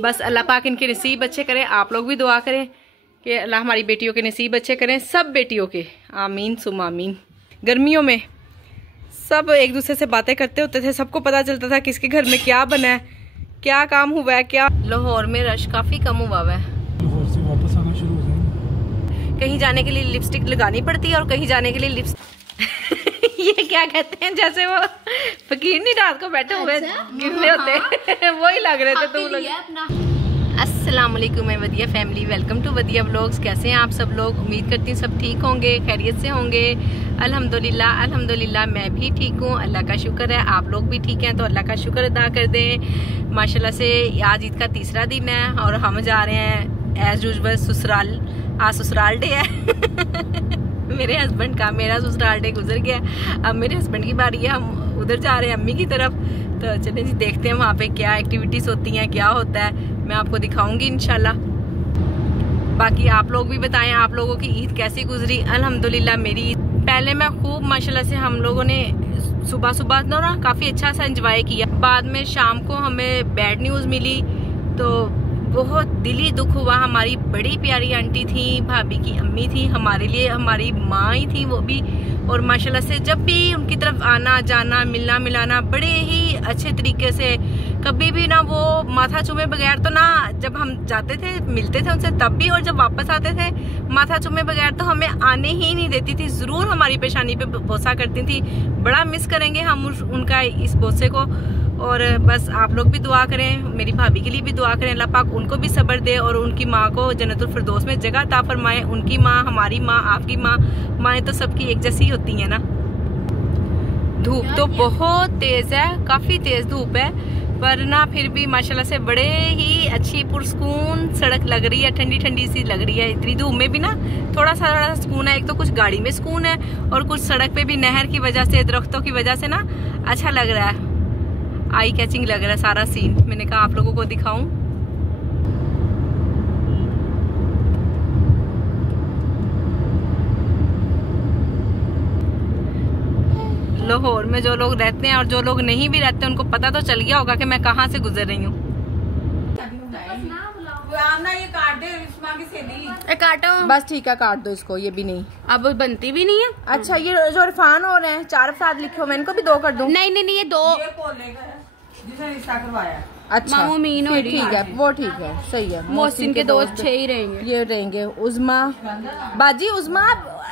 बस अल्लाह पाक इनके नसीब अच्छे करें। आप लोग भी दुआ करें कि अल्लाह हमारी बेटियों के नसीब अच्छे करें, सब बेटियों के, आमीन सुम आमीन। गर्मियों में सब एक दूसरे से बातें करते होते थे, सबको पता चलता था किसके घर में क्या बना है, क्या काम हुआ है, क्या। लाहौर में रश काफ़ी कम हुआ है, लाहौर से वापस आना शुरू हो गए। कहीं जाने के लिए लिपस्टिक लगानी पड़ती है और कहीं जाने के लिए ये क्या कहते हैं, जैसे वो फकीर नहीं रात को बैठे हुए गिरने होते वही लग रहे थे तुम लोग। अस्सलाम वालेकुम वदिया फैमिली, वेलकम टू वदिया व्लॉग्स। कैसे हैं आप सब लोग? उम्मीद करती हूँ सब ठीक होंगे, खैरियत से होंगे। अल्हम्दुलिल्लाह अल्हम्दुलिल्लाह मैं भी ठीक हूँ, अल्लाह का शुक्र है। आप लोग भी ठीक हैं तो अल्लाह का शुक्र अदा कर दें। माशाल्लाह से आज ईद का तीसरा दिन है और हम जा रहे हैं एज यूजुअल ससुराल। आज ससुराल डे है मेरे हस्बैंड का। मेरा ससुराल डे गुजर गया, अब मेरे हस्बैंड की बारी है, हम उधर जा रहे हैं अम्मी की तरफ। तो चलिए जी देखते हैं वहाँ पे क्या एक्टिविटीज़ होती हैं, क्या होता है, मैं आपको दिखाऊंगी इंशाल्लाह। बाकी आप लोग भी बताएं आप लोगों की ईद कैसी गुजरी। अल्हम्दुलिल्लाह मेरी ईद पहले मैं खूब माशाल्लाह से हम लोगों ने सुबह सुबह तो ना काफ़ी अच्छा सा एंजॉय किया। बाद में शाम को हमें बैड न्यूज़ मिली तो बहुत दिली दुख हुआ। हमारी बड़ी प्यारी आंटी थी, भाभी की अम्मी थी, हमारे लिए हमारी माँ ही थी वो भी। और माशाल्लाह से जब भी उनकी तरफ आना जाना मिलना मिलाना बड़े ही अच्छे तरीके से, कभी भी ना वो माथा चूमे बगैर तो ना, जब हम जाते थे मिलते थे उनसे तब भी, और जब वापस आते थे माथा चूमे बगैर तो हमें आने ही नहीं देती थी। ज़रूर हमारी पेशानी पे बोसा करती थी। बड़ा मिस करेंगे हम उनका इस बोसे को। और बस आप लोग भी दुआ करें, मेरी भाभी के लिए भी दुआ करें, अल्लाह पाक उनको भी सब्र दे और उनकी माँ को जन्नतुल फिरदौस में जगह अता फरमाए। उनकी माँ, हमारी माँ, आपकी माँ, माएँ तो सबकी एक जैसी होती हैं ना। धूप तो बहुत तेज है, काफी तेज धूप है, पर ना फिर भी माशाल्लाह से बड़े ही अच्छी पुरसकून सड़क लग रही है, ठंडी ठंडी सी लग रही है। इतनी धूप में भी ना थोड़ा सा सुकून है। एक तो कुछ गाड़ी में सुकून है और कुछ सड़क पे भी नहर की वजह से, दरख्तों की वजह से ना अच्छा लग रहा है, आई कैचिंग लग रहा है सारा सीन। मैंने कहा आप लोगों को दिखाऊं। लाहौर में जो लोग रहते हैं और जो लोग नहीं भी रहते उनको पता तो चल गया होगा कि मैं कहाँ से गुजर रही हूँ। काटो बस ठीक है, काट दो इसको। ये भी नहीं, अब बनती भी नहीं है। अच्छा ये जो इरफान हो रहे हैं 4 अफराद लिखे हो, मैं इनको भी 2 कर दूं? नहीं नहीं नहीं, ये 2 जिसने रिश्ता करवाया। अच्छा मामू मीन हो रही ठीक है, वो ठीक है, सही है। मोहसिन के दोस्त 6 ही रहेंगे। ये रहेंगे उज़मा बाजी, उज़मा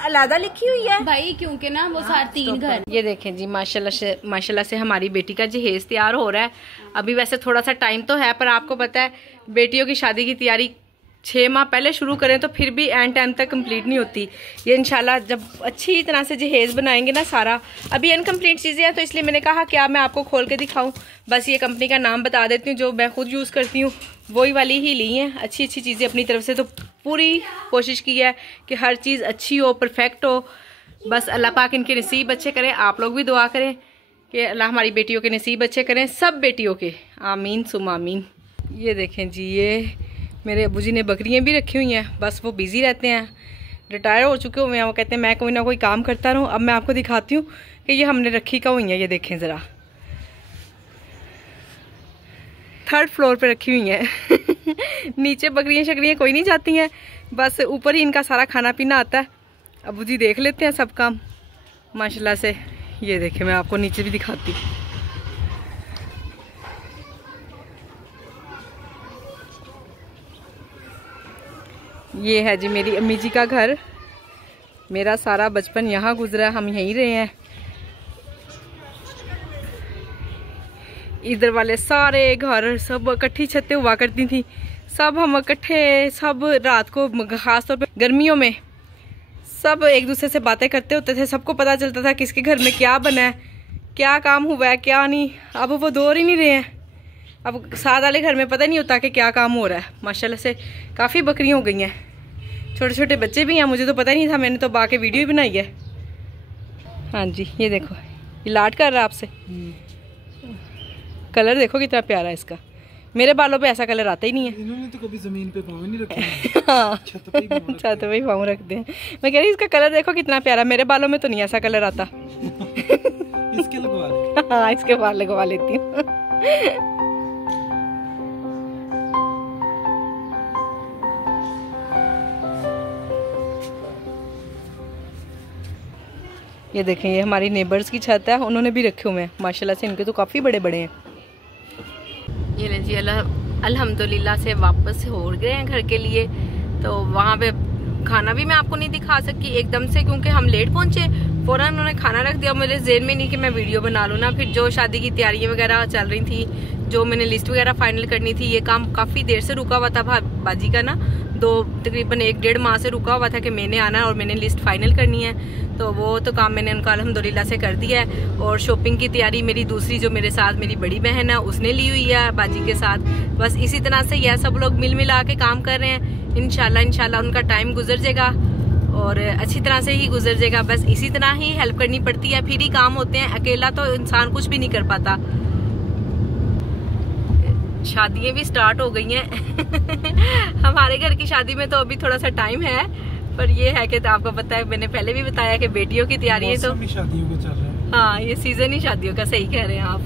अलहदा लिखी हुई है भाई, क्योंकि ना वो सारे 3 घर। ये देखें जी माशाल्लाह से हमारी बेटी का जहेज तैयार हो रहा है। अभी वैसे थोड़ा सा टाइम तो है, पर आपको पता है बेटियों की शादी की तैयारी 6 माह पहले शुरू करें तो फिर भी एंड टाइम तक कंप्लीट नहीं होती। ये इंशाल्लाह जब अच्छी तरह से जहेज बनाएंगे ना सारा, अभी अनकम्प्लीट चीज़ें हैं तो इसलिए मैंने कहा कि मैं आपको खोल के दिखाऊं। बस ये कंपनी का नाम बता देती हूँ, जो मैं खुद यूज़ करती हूँ वही वाली ही ली हैं। अच्छी अच्छी चीज़ें अपनी तरफ से तो पूरी कोशिश की है कि हर चीज़ अच्छी हो, परफेक्ट हो। बस अल्लाह पाक इनके नसीब अच्छे करें। आप लोग भी दुआ करें कि अल्लाह हमारी बेटियों के नसीब अच्छे करें, सब बेटियों के, आमीन सुम आमीन। ये देखें जी, ये मेरे अबू जी ने बकरियाँ भी रखी हुई हैं, बस वो बिज़ी रहते हैं, रिटायर हो चुके हुए हैं। वो कहते हैं मैं कोई ना कोई काम करता रहूँ। अब मैं आपको दिखाती हूँ कि ये हमने रखी का हुई हैं। ये देखें ज़रा, 3rd फ्लोर पे रखी हुई हैं नीचे बकरियाँ शकरियाँ कोई नहीं जाती हैं, बस ऊपर ही इनका सारा खाना पीना आता है। अबू जी देख लेते हैं सब काम माशाल्लाह से। ये देखें, मैं आपको नीचे भी दिखाती हूँ। ये है जी मेरी अम्मी जी का घर। मेरा सारा बचपन यहाँ गुजरा, हम यहीं रहे हैं। इधर वाले सारे घर सब इकट्ठी छतें हुआ करती थी, सब हम इकट्ठे, सब रात को खास तौर पे गर्मियों में सब एक दूसरे से बातें करते होते थे। सबको पता चलता था किसके घर में क्या बना है, क्या काम हुआ है, क्या नहीं। अब वो दौर ही नहीं रहे हैं। अब साथ वाले घर में पता नहीं होता कि क्या काम हो रहा है। माशाल्लाह से काफ़ी बकरियाँ हो गई हैं, छोटे छोटे बच्चे भी हैं। मुझे तो पता ही नहीं था, मैंने तो बाकी वीडियो ही बनाई है। हाँ जी, ये देखो, ये लाड कर रहा है आपसे। कलर देखो कितना प्यारा है इसका। मेरे बालों पे ऐसा कलर आता ही नहीं है। इन्होंने तो कभी जमीन पे पाँव नहीं रखे। हाँ, छत पे ही पाँव रखते हैं। मैं कह रही इसका कलर देखो कितना प्यारा, मेरे बालों में तो नहीं ऐसा कलर आता। इसके लगवा ले। हाँ, इसके बाल लगवा लेती हूँ। ये देखें, ये हमारी नेबर्स की छत है, उन्होंने भी रखे हुए हैं माशाल्लाह से, इनके तो काफ़ी बड़े बड़े हैं। ये ले जी अल्हम्दुलिल्लाह से वापस हो गए हैं घर के लिए। तो वहाँ पे खाना भी मैं आपको नहीं दिखा सकी एकदम से, क्योंकि हम लेट पहुँचे। फ़ौरन उन्होंने खाना रख दिया, मुझे ज़हन में नहीं कि मैं वीडियो बना लूँ ना। फिर जो शादी की तैयारियाँ वगैरह चल रही थी, जो मैंने लिस्ट वगैरह फाइनल करनी थी, ये काम काफ़ी देर से रुका हुआ था बाजी का ना, तकरीबन 1-1.5 माह से रुका हुआ था कि मैंने आना है और मैंने लिस्ट फाइनल करनी है। तो वो तो काम मैंने उनका अल्हम्दुलिल्लाह से कर दिया है। और शॉपिंग की तैयारी मेरी दूसरी जो मेरे साथ मेरी बड़ी बहन है उसने ली हुई है बाजी के साथ। बस इसी तरह से यह सब लोग मिल मिला के काम कर रहे हैं। इंशाल्लाह उनका टाइम गुजर जाएगा और अच्छी तरह से ही गुजर जाएगा। बस इसी तरह ही हेल्प करनी पड़ती है, फिर ही काम होते हैं। अकेला तो इंसान कुछ भी नहीं कर पाता। शादियाँ भी स्टार्ट हो गई हैं हमारे घर की शादी में तो अभी थोड़ा सा टाइम है, पर ये है कि तो आपको पता है, मैंने पहले भी बताया कि बेटियों की तैयारी है, तो शादियों का चल रहा है। हाँ, ये सीजन ही शादियों का, सही कह रहे हैं आप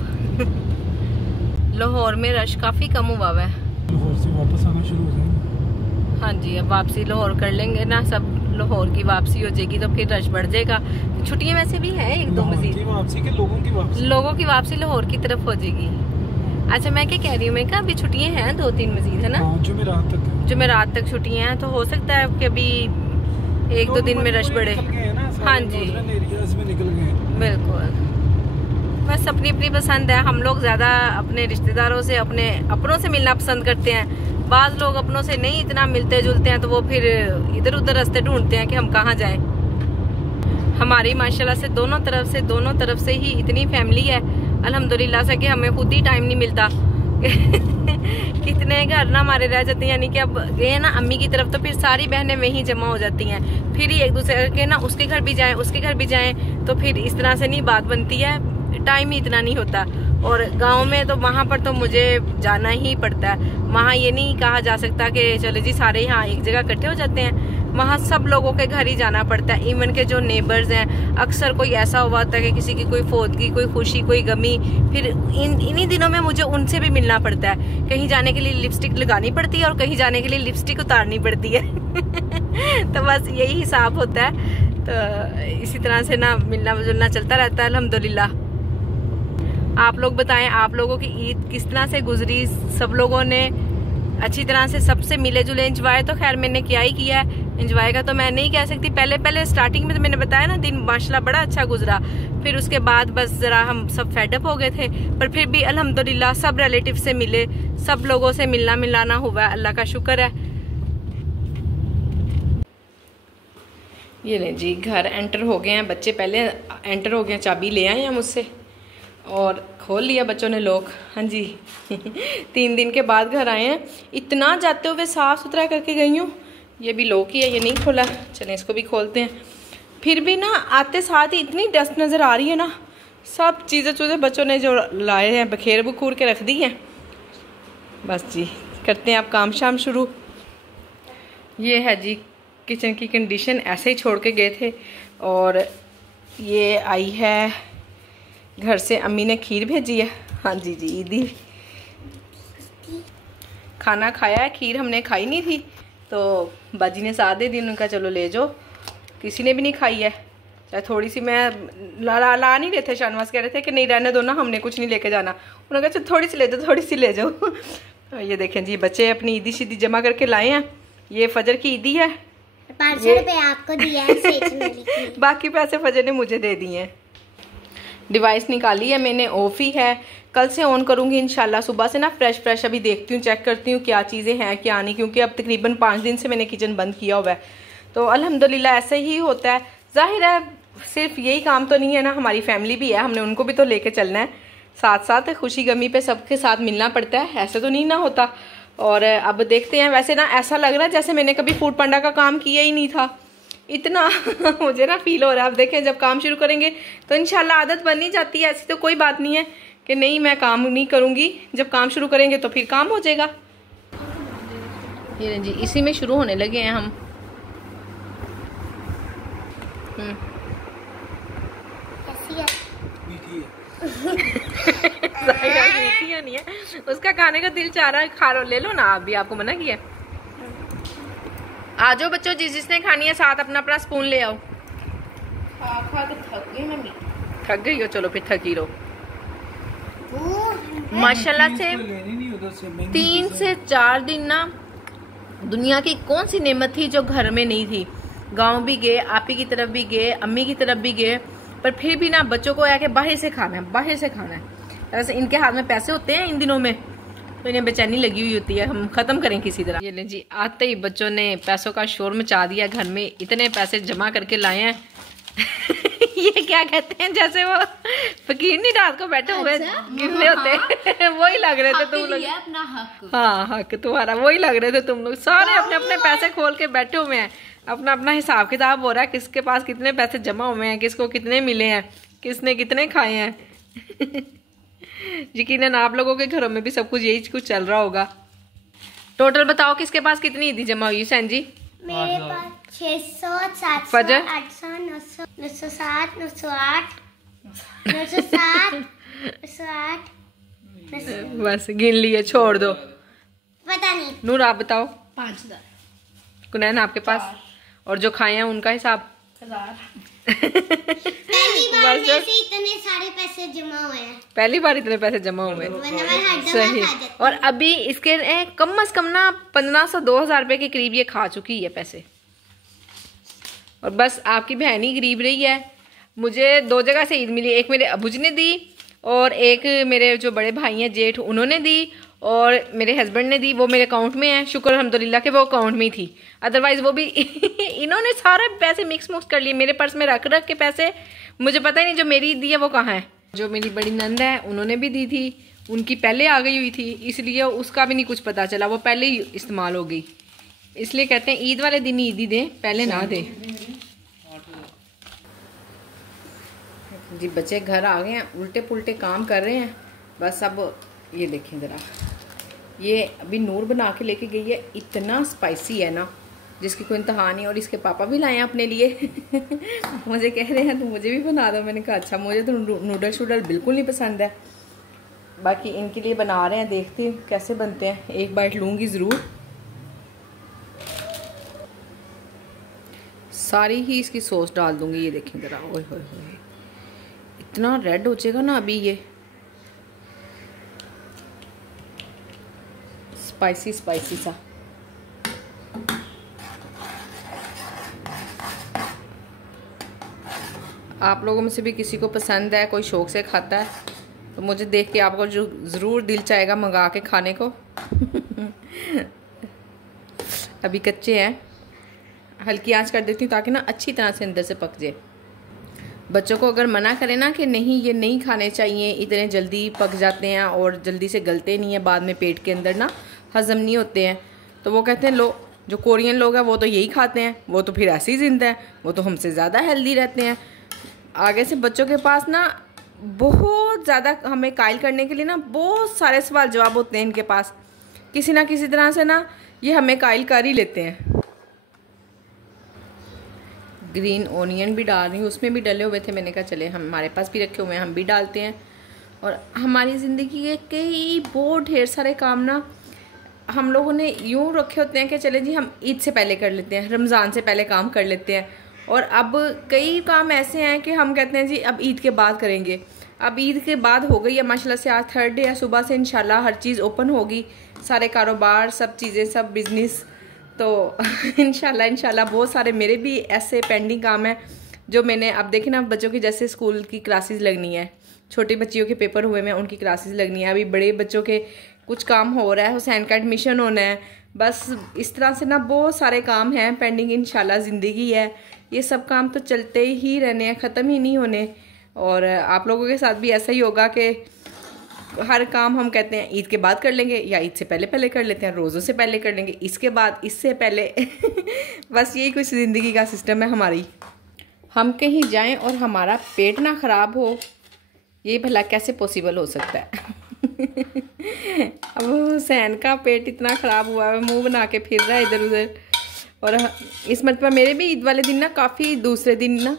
लाहौर में रश काफी कम हुआ है। लाहौर से वापस आना शुरू हो जाएंगे। हाँ जी, अब वापसी लाहौर कर लेंगे ना, सब लाहौर की वापसी हो जाएगी तो फिर रश बढ़ जाएगा। छुट्टियां वैसे भी है 1-2 मजीद, वापसी के लोगों की वापसी लाहौर की तरफ हो जाएगी। अच्छा, मैं क्या कह रही हूँ, मैं कहा अभी छुट्टियां हैं 2-3 मजीद, है ना? जुमेरात तक छुट्टियां हैं, तो हो सकता है कि अभी 1-2 दिन में रश बढ़े। हाँ जी बिल्कुल, बस अपनी अपनी पसंद है। हम लोग ज्यादा अपने रिश्तेदारों से, अपने अपनों से मिलना पसंद करते हैं। बाज लोग अपनों से नहीं इतना मिलते जुलते हैं, तो वो फिर इधर उधर रास्ते ढूंढते हैं कि हम कहाँ जाएं। हमारी माशाल्लाह से दोनों तरफ से ही इतनी फैमिली है अल्हम्दुलिल्लाह से कि हमें खुद ही टाइम नहीं मिलता कितने घर ना हमारे रह जाते हैं। यानी कि अब गए ना अम्मी की तरफ, तो फिर सारी बहनें वहीं जमा हो जाती हैं, फिर ही एक दूसरे के ना उसके घर भी जाएं, उसके घर भी जाएं, तो फिर इस तरह से नहीं बात बनती है, टाइम ही इतना नहीं होता। और गांव में तो वहाँ पर तो मुझे जाना ही पड़ता है। वहाँ ये नहीं कहा जा सकता कि चलो जी सारे यहाँ एक जगह इकट्ठे हो जाते हैं, वहाँ सब लोगों के घर ही जाना पड़ता है। इवन के जो नेबर्स हैं, अक्सर कोई ऐसा हुआ था कि किसी की कोई फौतगी, कोई खुशी, कोई गमी, फिर इन्हीं दिनों में मुझे उनसे भी मिलना पड़ता है। कहीं जाने के लिए लिपस्टिक लगानी पड़ती है और कहीं जाने के लिए लिपस्टिक उतारनी पड़ती है तो बस यही हिसाब होता है। तो इसी तरह से ना मिलना जुलना चलता रहता है अल्हम्दुलिल्लाह। आप लोग बताएं, आप लोगों की ईद किस तरह से गुजरी? सब लोगों ने अच्छी तरह से सबसे मिले जुले। एंजॉय तो खैर मैंने किया ही किया है, एंजॉय का तो मैं नहीं कह सकती। पहले स्टार्टिंग में तो मैंने बताया ना, दिन माशाल्लाह बड़ा अच्छा गुजरा। फिर उसके बाद बस जरा हम सब फेडअप हो गए थे, पर फिर भी अल्हम्दुलिल्लाह सब रिलेटिव से मिले, सब लोगों से मिलना मिलाना हुआ, अल्लाह का शुक्र है। ये ले जी, घर एंटर हो गए हैं बच्चे, पहले एंटर हो गए हैं, चाबी ले आए हैं मुझसे और खोल लिया बच्चों ने लॉक। हाँ जी 3 दिन के बाद घर आए हैं। इतना जाते हुए साफ़ सुथरा करके गई हूँ, ये भी लॉक ही है, ये नहीं खोला। चलें इसको भी खोलते हैं। फिर भी ना आते साथ ही इतनी डस्ट नज़र आ रही है ना, सब चीज़ें बच्चों ने जो लाए हैं बखेर बखूर के रख दी हैं। बस जी करते हैं आप काम शाम शुरू। ये है जी किचन की कंडीशन, ऐसे ही छोड़ के गए थे। और ये आई है घर से, अम्मी ने खीर भेजी है। हाँ जी ईदी खाना खाया है, खीर हमने खाई नहीं थी, तो बाजी ने साथ दे दी। उन्होंने कहा चलो ले जाओ, किसी ने भी नहीं खाई है। चाहे थोड़ी सी, मैं ला नहीं रहे थे, शाहनवाज कह रहे थे कि नहीं रहने दो ना, हमने कुछ नहीं लेके जाना। उन्होंने कहा चलो थोड़ी सी ले जाओ, थोड़ी सी ले जाओ। तो ये देखें जी, बच्चे अपनी ईदी सीधी जमा करके लाए हैं। ये फजर की ईदी है, 500 रुपए आपको दिया है, बाकी पैसे फजर ने मुझे दे दिए हैं। डिवाइस निकाली है मैंने, ऑफ ही है, कल से ऑन करूंगी इंशाल्लाह। सुबह से ना फ्रेश अभी देखती हूँ, चेक करती हूँ क्या चीज़ें हैं क्या नहीं, क्योंकि अब तकरीबन 5 दिन से मैंने किचन बंद किया हुआ है। तो अल्हम्दुलिल्लाह ऐसे ही होता है। जाहिर है सिर्फ यही काम तो नहीं है ना, हमारी फैमिली भी है, हमने उनको भी तो लेके चलना है साथ साथ। खुशी गमी पे सबके साथ मिलना पड़ता है, ऐसे तो नहीं ना होता। और अब देखते हैं। वैसे ना ऐसा लग रहा है जैसे मैंने कभी फूड पांडा का काम किया ही नहीं था, इतना मुझे ना फील हो रहा है। अब देखें जब काम शुरू करेंगे तो इंशाल्लाह आदत बन ही जाती है। ऐसी तो कोई बात नहीं है कि नहीं मैं काम नहीं करूँगी, जब काम शुरू करेंगे तो फिर काम हो जाएगा। ये जी इसी में शुरू होने लगे हैं हम। नहीं है, उसका खाने का दिल चाह रहा है, खा लो, ले लो ना आप भी, आपको मना किया। आ जाओ बच्चों, जिसने खानी है साथ अपना अपना स्पून ले आओ। खा के थक गई मम्मी। थक गई हो, चलो फिर थकी रहो। माशाल्लाह से 3 से 4 दिन ना दुनिया की कौन सी नेमत थी जो घर में नहीं थी। गांव भी गए, आपी की तरफ भी गए, अम्मी की तरफ भी गए, पर फिर भी ना बच्चों को आके बाहर से खाना है, बाहर से खाना है। वैसे इनके हाथ में पैसे होते हैं इन दिनों में, तो इन्हें बेचैनी लगी हुई होती है, हम खत्म करें किसी तरह। ये ले जी, आते ही बच्चों ने पैसों का शोर मचा दिया। घर में इतने पैसे जमा करके लाए हैं ये क्या कहते हैं, जैसे वो फकीर नहीं रात को बैठे हुए गिरने होते वही लग रहे थे तुम लोग। अपना हक। हाँ, हक तुम्हारा, वही लग रहे थे तुम लोग। सारे अपने अपने पैसे खोल के बैठे हुए हैं, अपना अपना हिसाब किताब हो रहा है, किसके पास कितने पैसे जमा हुए हैं, किसको कितने मिले हैं, किसने कितने खाए हैं यकीनन आप लोगों के घरों में भी सब कुछ यही कुछ चल रहा होगा। टोटल बताओ किसके पास कितनी ईदी जमा हुई सैन जी? मेरे पास 600, 700, फजर? 800, 900, 907, 908, 907, 908, बस गिन लिए, छोड़ दो। पता नहीं। नूर आप बताओ। 5000। कुनैन आपके पास? और जो खाए हैं उनका हिसाब? 1000। पहली बार में से इतने सारे पैसे जमा हुए हैं। पहली बार इतने पैसे जमा हुए हैं। वरना मैं हर दफा सही। खा जाती। और अभी इसके कम से कम ना 1500-2000 रुपए के करीब ये खा चुकी है पैसे। और बस आपकी बहन ही गरीब रही है। मुझे 2 जगह से ईद मिली, एक मेरे अबूज ने दी और एक मेरे जो बड़े भाई हैं जेठ उन्होंने दी और मेरे हस्बैंड ने दी। वो मेरे अकाउंट में है, शुक्र अल्हम्दुलिल्लाह के वो अकाउंट में ही थी, अदरवाइज वो भी इन्होंने सारे पैसे मिक्स मुक्स कर लिए मेरे पर्स में रख रख के पैसे। मुझे पता ही नहीं जो मेरी दी है वो कहाँ है। जो मेरी बड़ी नंद है उन्होंने भी दी थी, उनकी पहले आ गई हुई थी, इसलिए उसका भी नहीं कुछ पता चला, वो पहले ही इस्तेमाल हो गई। इसलिए कहते हैं ईद वाले दिन ईद ही दें, पहले ना दें। जी बच्चे घर आ गए हैं, उल्टे पुल्टे काम कर रहे हैं बस। अब ये देखें ज़रा, ये अभी नूर बना के लेके गई है, इतना स्पाइसी है ना जिसकी कोई इंतहा नहीं। और इसके पापा भी लाए हैं अपने लिए मुझे कह रहे हैं तो मुझे भी बना दो। मैंने कहा अच्छा, मुझे तो नूडल शूडल बिल्कुल नहीं पसंद है, बाकी इनके लिए बना रहे हैं, देखते हैं कैसे बनते हैं, एक बाइट लूँगी ज़रूर। सारी ही इसकी सॉस डाल दूँगी, ये देखें ज़रा, ओए होए होए इतना रेड हो जाएगा ना अभी ये, स्पाइसी स्पाइसी सा। आप लोगों में से भी किसी को पसंद है, कोई शौक से खाता है, तो मुझे देख के आपको जो ज़रूर दिल चाहेगा मंगा के खाने को अभी कच्चे हैं, हल्की आंच कर देती हूँ ताकि ना अच्छी तरह से अंदर से पक जाए। बच्चों को अगर मना करें ना कि नहीं ये नहीं खाने चाहिए, इतने जल्दी पक जाते हैं और जल्दी से गलते नहीं है, बाद में पेट के अंदर ना हज़म नहीं होते हैं, तो वो कहते हैं लो जो कोरियन लोग हैं वो तो यही खाते हैं, वो तो फिर ऐसे ही जिंदा है, वो तो हमसे ज़्यादा हेल्दी रहते हैं। आगे से बच्चों के पास ना बहुत ज़्यादा हमें कायल करने के लिए ना बहुत सारे सवाल जवाब होते हैं इनके पास, किसी ना किसी तरह से ना ये हमें कायल कर ही लेते हैं। ग्रीन ओनियन भी डाल रही हूँ, उसमें भी डले हुए थे, मैंने कहा चले हमारे पास भी रखे हुए हैं हम भी डालते हैं। और हमारी ज़िंदगी के कई बहुत ढेर सारे काम ना हम लोगों ने यूँ रखे होते हैं कि चले जी हम ईद से पहले कर लेते हैं, रमज़ान से पहले काम कर लेते हैं, और अब कई काम ऐसे हैं कि हम कहते हैं जी अब ईद के बाद करेंगे। अब ईद के बाद हो गई है माशाल्लाह से, आज 3rd डे है, सुबह से इंशाल्लाह हर चीज़ ओपन होगी, सारे कारोबार सब चीज़ें सब बिज़नेस, तो इंशाल्लाह बहुत सारे मेरे भी ऐसे पेंडिंग काम हैं जो मैंने, अब देखें ना बच्चों की जैसे स्कूल की क्लासेस लगनी है, छोटी बच्चियों के पेपर हुए हैं उनकी क्लासेस लगनी है, अभी बड़े बच्चों के कुछ काम हो रहा है, हुसैन का एडमिशन होना है, बस इस तरह से ना बहुत सारे काम हैं पेंडिंग। इंशाल्लाह ज़िंदगी है, ये सब काम तो चलते ही रहने हैं, ख़त्म ही नहीं होने। और आप लोगों के साथ भी ऐसा ही होगा कि हर काम हम कहते हैं ईद के बाद कर लेंगे या ईद से पहले पहले कर लेते हैं, रोज़ों से पहले कर लेंगे, इसके बाद इससे पहले बस यही कुछ ज़िंदगी का सिस्टम है हमारी। हम कहीं जाएं और हमारा पेट ना ख़राब हो, ये भला कैसे पॉसिबल हो सकता है अब हुसैन का पेट इतना ख़राब हुआ है, मुंह बना के फिर रहा है इधर उधर। और इस मरतबा मेरे भी ईद वाले दिन ना काफ़ी, दूसरे दिन ना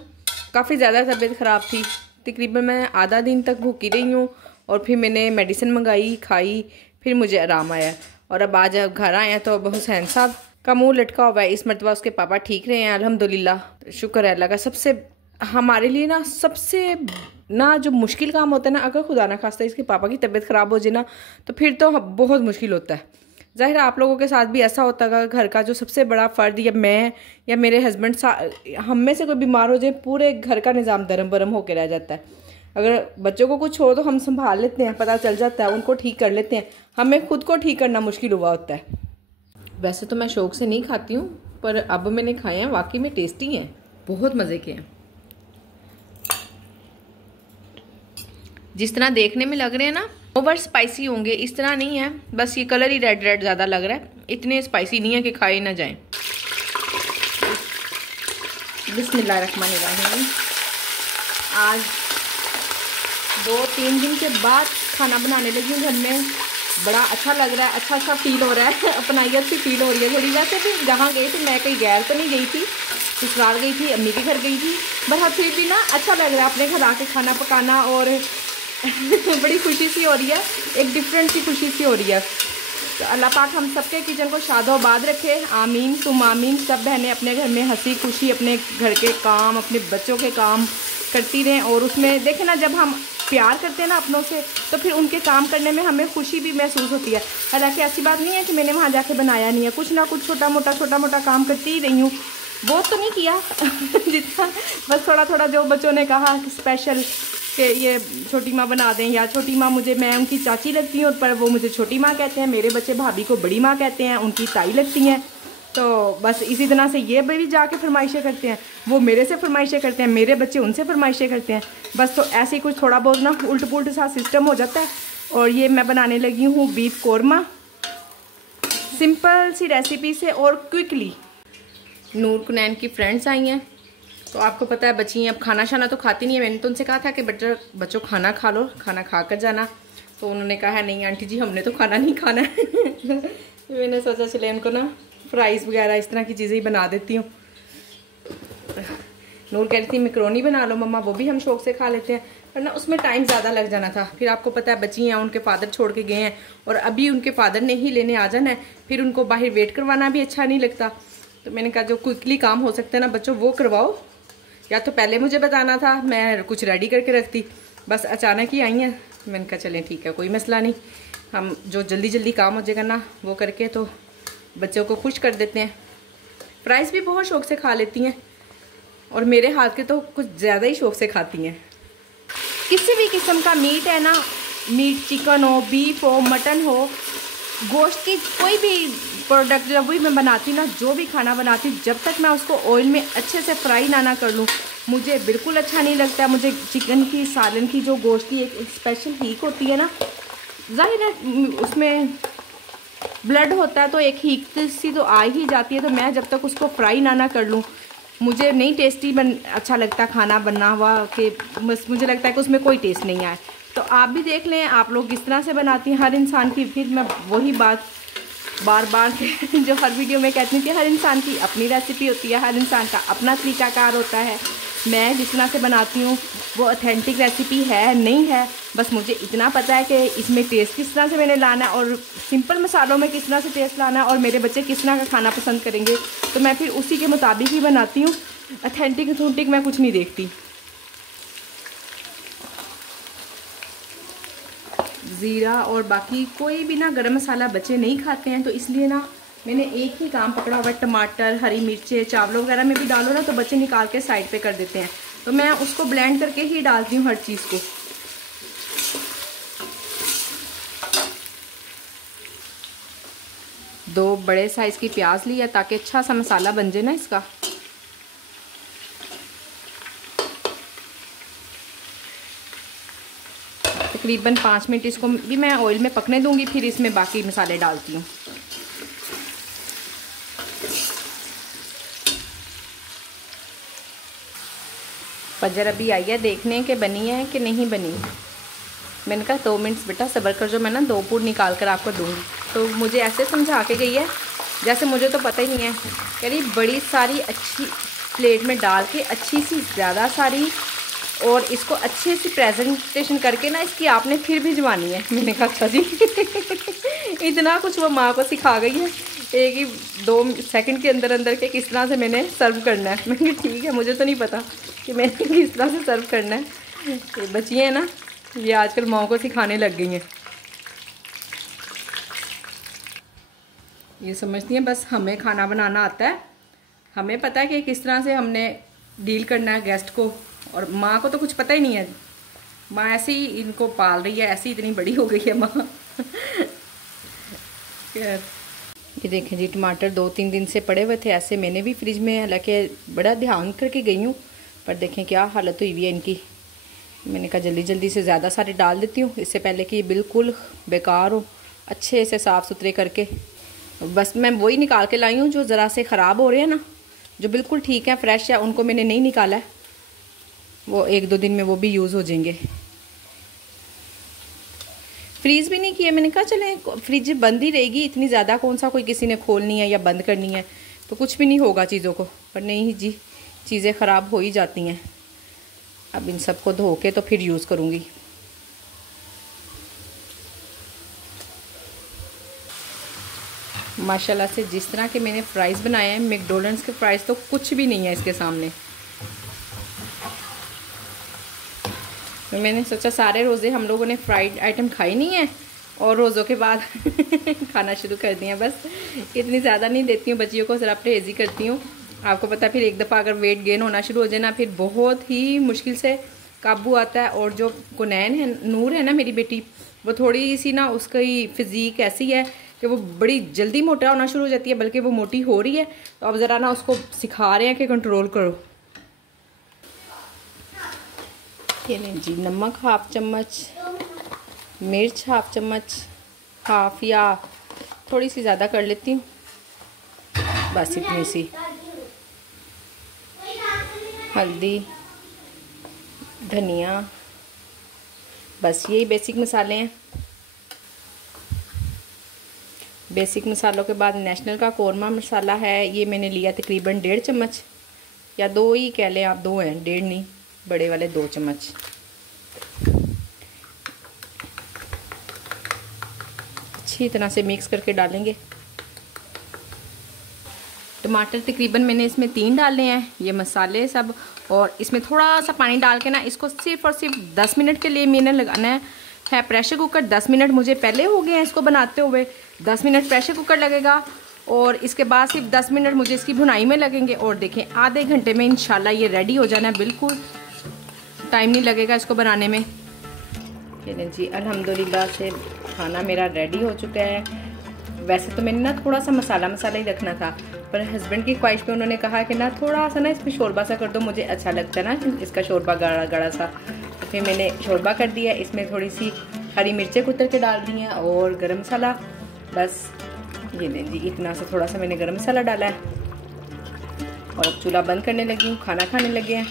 काफ़ी ज़्यादा तबीयत ख़राब थी, तकरीबन मैं आधा दिन तक भूखी रही हूँ, और फिर मैंने मेडिसिन मंगाई, खाई, फिर मुझे आराम आया। और अब आज घर आए हैं तो अब हुसैन साहब का मुंह लटका हुआ है, इस मरतबा उसके पापा ठीक रहे हैं अल्हम्दुलिल्लाह, शुक्र है अल्लाह का। सबसे हमारे लिए ना सबसे ना जो मुश्किल काम होता है ना, अगर खुदा ना खास्ता इसके पापा की तबीयत ख़राब हो जाए ना, तो फिर तो बहुत मुश्किल होता है। ज़ाहिर है आप लोगों के साथ भी ऐसा होता है, घर का जो सबसे बड़ा फ़र्द या मैं या मेरे हस्बैंड, हम में से कोई बीमार हो जाए, पूरे घर का निज़ाम दरम बरम होकर रह जाता है। अगर बच्चों को कुछ हो तो हम संभाल लेते हैं, पता चल जाता है, उनको ठीक कर लेते हैं, हमें खुद को ठीक करना मुश्किल हुआ होता है। वैसे तो मैं शौक से नहीं खाती हूँ, पर अब मैंने खाए हैं, वाकई में टेस्टी हैं, बहुत मज़े के हैं। जिस तरह देखने में लग रहे हैं ना, ओवर स्पाइसी होंगे, इस तरह नहीं है, बस ये कलर ही रेड रेड ज़्यादा लग रहा है, इतने स्पाइसी नहीं है कि खाए ना जाएं। बिस्मिल्लाहिर्रहमानिर्रहीम। आज 2-3 दिन के बाद खाना बनाने लगी हूँ घर में, बड़ा अच्छा लग रहा है, अच्छा फील हो रहा है, अपनाइयत सी फील हो रही है थोड़ी। वैसे भी जहाँ गई थी मैं कहीं गैर तो नहीं गई थी, ससुराल गई थी, अम्मी के घर गई थी, बट फिर भी ना अच्छा लग रहा है अपने घर आके खाना पकाना, और बड़ी खुशी सी हो रही है, एक डिफरेंट सी खुशी सी हो रही है। तो अल्लाह पाक हम सबके किचन को शादोबाद रखे, आमीन तुम आमीन। सब बहनें अपने घर में हंसी खुशी अपने घर के काम, अपने बच्चों के काम करती रहें, और उसमें देखें ना, जब हम प्यार करते हैं ना अपनों से, तो फिर उनके काम करने में हमें खुशी भी महसूस होती है। हालांकि ऐसी बात नहीं है कि मैंने वहाँ जाके बनाया नहीं है, कुछ ना कुछ छोटा मोटा काम करती ही रही हूँ, बहुत तो नहीं किया जितना, बस थोड़ा थोड़ा जो बच्चों ने कहा कि स्पेशल कि ये छोटी माँ बना दें, या छोटी माँ मैं उनकी चाची लगती हूँ, पर वो मुझे छोटी माँ कहते हैं, मेरे बच्चे भाभी को बड़ी माँ कहते हैं, उनकी ताई लगती हैं। तो बस इसी तरह से ये भी जाके फरमाइशें करते हैं, वो मेरे से फरमाइशें करते हैं, मेरे बच्चे उनसे फरमाइशें करते हैं। बस तो ऐसे ही कुछ थोड़ा बहुत ना उल्ट पुल्ट सा सिस्टम हो जाता है। और ये मैं बनाने लगी हूँ बीफ कोरमा, सिंपल सी रेसिपी से और क्विकली। नूर कुनैन की फ्रेंड्स आई हैं, तो आपको पता है बच्ची अब खाना शाना तो खाती नहीं है। मैंने तो उनसे कहा था कि बच्चों खाना खा लो, खाना खा कर जाना, तो उन्होंने कहा है नहीं आंटी जी हमने तो खाना नहीं खाना है। मैंने सोचा चले उनको ना फ्राइज़ वगैरह इस तरह की चीज़ें ही बना देती हूँ। नूर कह रही थी मैकरोनी बना लो मम्मा, वो भी हम शौक से खा लेते हैं, पर ना उसमें टाइम ज़्यादा लग जाना था। फिर आपको पता है बच्ची हैं, उनके फादर छोड़ के गए हैं, और अभी उनके फादर ने ही लेने आ जाना है, फिर उनको बाहर वेट करवाना भी अच्छा नहीं लगता। तो मैंने कहा जो क्विकली काम हो सकता है ना बच्चों वो करवाओ, या तो पहले मुझे बताना था, मैं कुछ रेडी करके रखती, बस अचानक ही आई हैं। मैंने कहा चलें ठीक है, कोई मसला नहीं, हम जो जल्दी जल्दी काम हो जाएगा ना वो करके तो बच्चों को खुश कर देते हैं। फ्राइज़ भी बहुत शौक से खा लेती हैं, और मेरे हाथ के तो कुछ ज़्यादा ही शौक से खाती हैं। किसी भी किस्म का मीट है ना, मीट चिकन हो, बीफ हो, मटन हो, गोश्त की कोई भी प्रोडक्ट जब भी मैं बनाती ना, जो भी खाना बनाती, जब तक मैं उसको ऑयल में अच्छे से फ्राई ना कर लूँ मुझे बिल्कुल अच्छा नहीं लगता। मुझे चिकन की सालन की जो गोश्त की एक स्पेशल हीक होती है ना, जाहिर है उसमें ब्लड होता है तो एक हीक सी तो आ ही जाती है, तो मैं जब तक उसको फ्राई ना कर लूँ मुझे नहीं टेस्टी अच्छा लगता खाना बना हुआ, कि बस मुझे लगता है कि उसमें कोई टेस्ट नहीं आए। तो आप भी देख लें आप लोग किस तरह से बनाती हैं। हर इंसान की, फिर मैं वही बात बार बार जो हर वीडियो में कहती हूँ कि हर इंसान की अपनी रेसिपी होती है, हर इंसान का अपना तरीकाकार होता है। मैं जिस तरह से बनाती हूँ वो ऑथेंटिक रेसिपी है नहीं है, बस मुझे इतना पता है कि इसमें टेस्ट किस तरह से मैंने लाना है, और सिंपल मसालों में किस तरह से टेस्ट लाना है, और मेरे बच्चे किस तरह का खाना पसंद करेंगे, तो मैं फिर उसी के मुताबिक ही बनाती हूँ। ऑथेंटिक मैं कुछ नहीं देखती। ज़ीरा और बाकी कोई भी ना गरम मसाला बच्चे नहीं खाते हैं, तो इसलिए ना मैंने एक ही काम पकड़ा हुआ है, टमाटर, हरी मिर्चें, चावलों वगैरह में भी डालो ना तो बच्चे निकाल के साइड पे कर देते हैं, तो मैं उसको ब्लेंड करके ही डालती हूँ हर चीज़ को। दो बड़े साइज़ की प्याज ली है ताकि अच्छा सा मसाला बन जाए ना इसका। तकरीबन 5 मिनट इसको भी मैं ऑयल में पकने दूंगी, फिर इसमें बाकी मसाले डालती हूँ। फजर अभी आई है देखने के बनी है कि नहीं बनी। मैंने कहा 2 मिनट बेटा सब्र कर, जो मैं ना 2 पूर निकाल कर आपको दूंगी। तो मुझे ऐसे समझा के गई है जैसे मुझे तो पता ही नहीं है। कह रही बड़ी सारी अच्छी प्लेट में डाल के अच्छी सी ज़्यादा सारी और इसको अच्छे से प्रेजेंटेशन करके ना इसकी आपने फिर भिजवानी है। मैंने कहा अच्छा जी इतना कुछ वो माँ को सिखा गई है, एक ही 2 सेकंड के अंदर अंदर के किस तरह से मैंने सर्व करना है। मैंने ठीक है, मुझे तो नहीं पता कि मैंने किस तरह से सर्व करना है। ये बच्चियाँ हैं ना, ये आजकल माँ को सिखाने लग गई हैं। ये समझती हैं बस हमें खाना बनाना आता है, हमें पता है कि किस तरह से हमने डील करना है गेस्ट को, और माँ को तो कुछ पता ही नहीं है। माँ ऐसे ही इनको पाल रही है, ऐसी इतनी बड़ी हो गई है माँ। ये देखें जी, टमाटर 2-3 दिन से पड़े हुए थे ऐसे, मैंने भी फ्रिज में हालांकि बड़ा ध्यान करके गई हूँ, पर देखें क्या हालत हुई हुई है इनकी। मैंने कहा जल्दी जल्दी से ज़्यादा सारे डाल देती हूँ, इससे पहले कि ये बिल्कुल बेकार हो। अच्छे से साफ़ सुथरे करके बस मैं वही निकाल के लाई हूँ जो ज़रा से ख़राब हो रहे हैं ना, जो बिल्कुल ठीक है फ्रेश है उनको मैंने नहीं निकाला है। वो 1-2 दिन में वो भी यूज़ हो जाएंगे। फ्रीज़ भी नहीं किया, मैंने कहा चलें फ्रिज बंद ही रहेगी, इतनी ज़्यादा कौन सा कोई किसी ने खोलनी है या बंद करनी है, तो कुछ भी नहीं होगा चीज़ों को। पर नहीं जी, चीज़ें ख़राब हो ही जाती हैं। अब इन सबको धो के तो फिर यूज़ करूँगी। माशाल्लाह से जिस तरह के मैंने फ्राइज़ बनाए हैं, मैकडॉनल्ड्स के फ्राइज़ तो कुछ भी नहीं है इसके सामने। तो मैंने सोचा सारे रोज़े हम लोगों ने फ्राइड आइटम खाई नहीं है, और रोज़ों के बाद खाना शुरू कर दिया। बस इतनी ज़्यादा नहीं देती हूँ बच्चियों को, ज़रा परहेज़ी करती हूँ। आपको पता है फिर एक दफ़ा अगर वेट गेन होना शुरू हो जाए ना, फिर बहुत ही मुश्किल से काबू आता है। और जो कुनैन है, नूर है ना मेरी बेटी, वो थोड़ी सी ना उसकी फ़िज़ीक ऐसी है कि वो बड़ी जल्दी मोटा होना शुरू हो जाती है, बल्कि वो मोटी हो रही है। तो अब ज़रा ना उसको सिखा रहे हैं कि कंट्रोल करो। ये लें जी, नमक 1/2 चम्मच, मिर्च 1/2 चम्मच, हाफ या थोड़ी सी ज़्यादा कर लेती हूँ, बस इतनी सी। हल्दी, धनिया, बस यही बेसिक मसाले हैं। बेसिक मसालों के बाद नेशनल का कौरमा मसाला है, ये मैंने लिया तकरीबन 1.5 चम्मच, या 2 ही कह लें आप, 2 हैं, 1.5 नहीं, बड़े वाले 2 चम्मच। अच्छी तरह से मिक्स करके डालेंगे। टमाटर तकरीबन मैंने इसमें 3 डाले हैं, ये मसाले सब, और इसमें थोड़ा सा पानी डाल के ना इसको सिर्फ और सिर्फ 10 मिनट के लिए मैंने लगाना है प्रेशर कुकर। 10 मिनट मुझे पहले हो गए हैं इसको बनाते हुए, 10 मिनट प्रेशर कुकर लगेगा, और इसके बाद सिर्फ 10 मिनट मुझे इसकी भुनाई में लगेंगे। और देखें आधे घंटे में इंशाल्लाह ये रेडी हो जाना है, बिल्कुल टाइम नहीं लगेगा इसको बनाने में। चलें जी, अल्हम्दुलिल्लाह से खाना मेरा रेडी हो चुका है। वैसे तो मैंने ना थोड़ा सा मसाला ही रखना था, पर हस्बैंड की ख्वाहिश पे उन्होंने कहा कि ना थोड़ा सा ना इसमें शोरबा सा कर दो, मुझे अच्छा लगता है ना इसका शोरबा गाढ़ा गाढ़ा सा। तो फिर मैंने शोरबा कर दिया। इसमें थोड़ी सी हरी मिर्चें कुतर के डाल दी हैं और गरम मसाला, बस ये लें जी, इतना सा थोड़ा सा मैंने गरम मसाला डाला है। और अब चूल्हा बंद करने लगी हूँ, खाना खाने लगे हैं।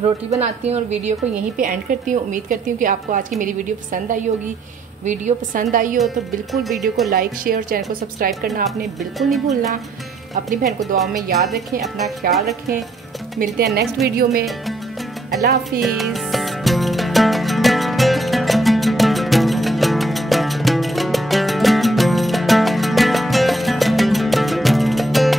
रोटी बनाती हूँ और वीडियो को यहीं पे एंड करती हूँ। उम्मीद करती हूँ कि आपको आज की मेरी वीडियो पसंद आई होगी। वीडियो पसंद आई हो तो बिल्कुल वीडियो को लाइक, शेयर और चैनल को सब्सक्राइब करना आपने बिल्कुल नहीं भूलना। अपनी बहन को दुआओं में याद रखें, अपना ख्याल रखें। मिलते हैं नेक्स्ट वीडियो में। अल्लाह हाफिज़।